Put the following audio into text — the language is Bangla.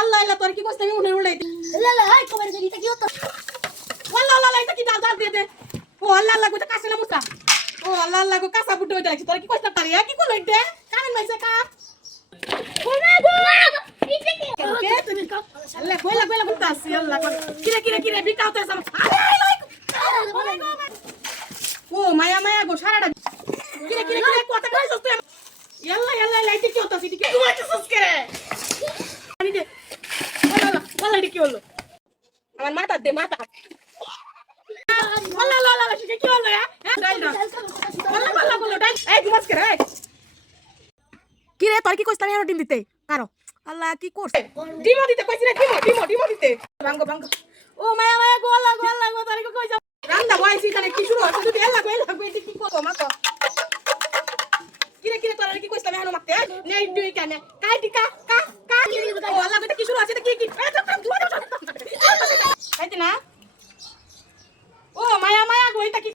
আল্লাহ আল্লাহ তোর কি কইছ আমি উড়ে উড়াই লা লা হাই কবার গলি তা কি হতো আল্লাহ আল্লাহ এটা কি ডাল ডাল দিয়ে দে ও আল্লাহ আল্লাহ কইতা কাছে না মুসা ও আল্লাহ আল্লাহ কো কাঁচা ফুটে হইতা তোর কি কইছ না পারি কি কইল দে কারণ মাইছে কা ওনা গো ইতে কি কে তুমি আল্লাহ কইলা কইলা বলতাছি আল্লাহ কিরে বিকাউতে সাম ও মায়া মায়া গো সারাটা কিরে কথা কইছস তুই আল্লাহ আল্লাহ লাইতে কি হতাছি কি তুই আইছস করে আনি দে আল্লাহ আল্লাহ এটা কি হলো আমার মাথা দে মাথা আল্লাহ আল্লাহ আল্লাহ কি হলো ডাল দাও আল্লাহ আল্লাহ বলো ডাল এই ঘুমাস করে কিরে তোর কি কইছ আমি ডিম দিতে কারো আল্লাহ কি করছে ডিমো দিতে কইছি না ডিমো দিতে ভাঙ্গো ও মায়া মায়া গো আল্লাহ গো তোর কি কইছ রান্দা বয়সি কানে কি শুরু হচ্ছে তুই আল্লাহ গো এটি কি করব মা তো কিরে তোর কি কইছ আমি হানো মারতে নেই দুই কানে কাই টিকা কা ও আল্লাহ এটা কি শুরু আছে এটা কি খাইতে না ও মায়া গো এটা কি